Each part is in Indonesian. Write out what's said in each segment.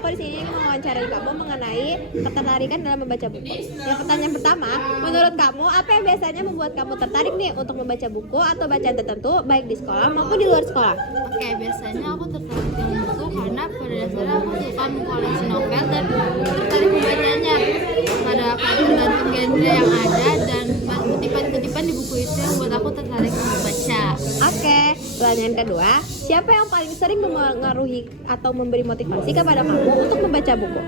aku di sini ingin mewawancarai kamu mengenai ketertarikan dalam membaca buku. Yang pertanyaan pertama, menurut kamu apa yang biasanya membuat kamu tertarik nih untuk membaca buku atau bacaan tertentu baik di sekolah maupun di luar sekolah? Oke, biasanya aku tertarik dengan buku karena pada dasarnya aku suka mengkoleksi novel dan tertarik membacanya. Pada tergantung genre yang ada dan kutipan-kutipan di buku itu yang buat aku tertarik membaca. Oke, pertanyaan kedua, siapa yang paling sering memengaruhi atau memberi motivasi kepada kamu untuk membaca buku?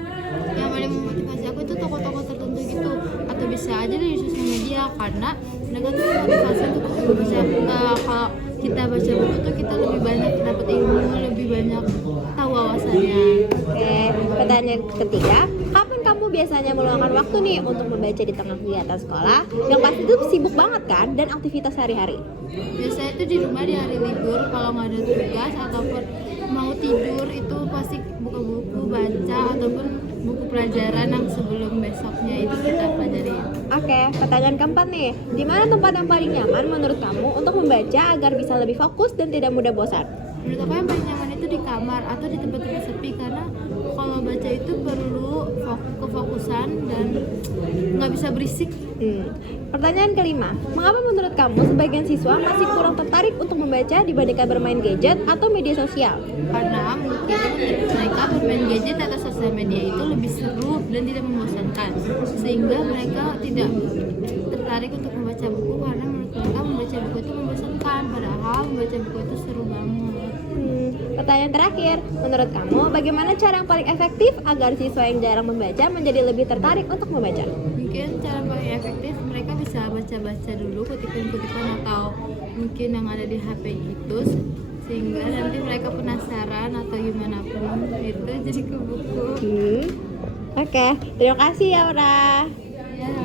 Yang paling memotivasi aku itu tokoh-tokoh tertentu gitu, atau bisa aja dari sosial media karena mereka tuh motivasi untuk membaca. Kalau kita baca buku tuh kita lebih banyak dapat ilmu, lebih banyak tahu wawasannya. Oke, pertanyaan ketiga, kapan kamu biasanya meluangkan waktu nih untuk membaca di tengah kegiatan sekolah yang pasti itu sibuk banget kan dan aktivitas sehari-hari? Biasanya itu di rumah di hari libur kalau nggak ada tugas ataupun mau tidur itu pasti buka buku baca ataupun buku pelajaran yang sebelum besoknya itu kita pelajari. Oke, pertanyaan keempat nih, di mana tempat yang paling nyaman menurut kamu untuk membaca agar bisa lebih fokus dan tidak mudah bosan? Menurut aku yang paling nyaman itu di kamar atau di tempat-tempat sepi karena kalau baca itu perlu kefokusan dan nggak bisa berisik. Pertanyaan kelima, mengapa menurut kamu sebagian siswa masih kurang tertarik untuk membaca dibandingkan bermain gadget atau media sosial? Karena mungkin menurut mereka bermain gadget atau sosial media itu lebih seru dan tidak membosankan sehingga mereka tidak tertarik untuk membaca buku karena menurut mereka membaca buku itu membosankan padahal membaca buku itu seru banget. Pertanyaan terakhir, menurut kamu bagaimana cara yang paling efektif agar siswa yang jarang membaca menjadi lebih tertarik untuk membaca? Mungkin cara paling efektif mereka bisa baca-baca dulu kutipan-kutipan atau mungkin yang ada di HP itu sehingga nanti mereka penasaran atau gimana pun itu jadi ke buku. Oke, terima kasih ya Aura. Ya.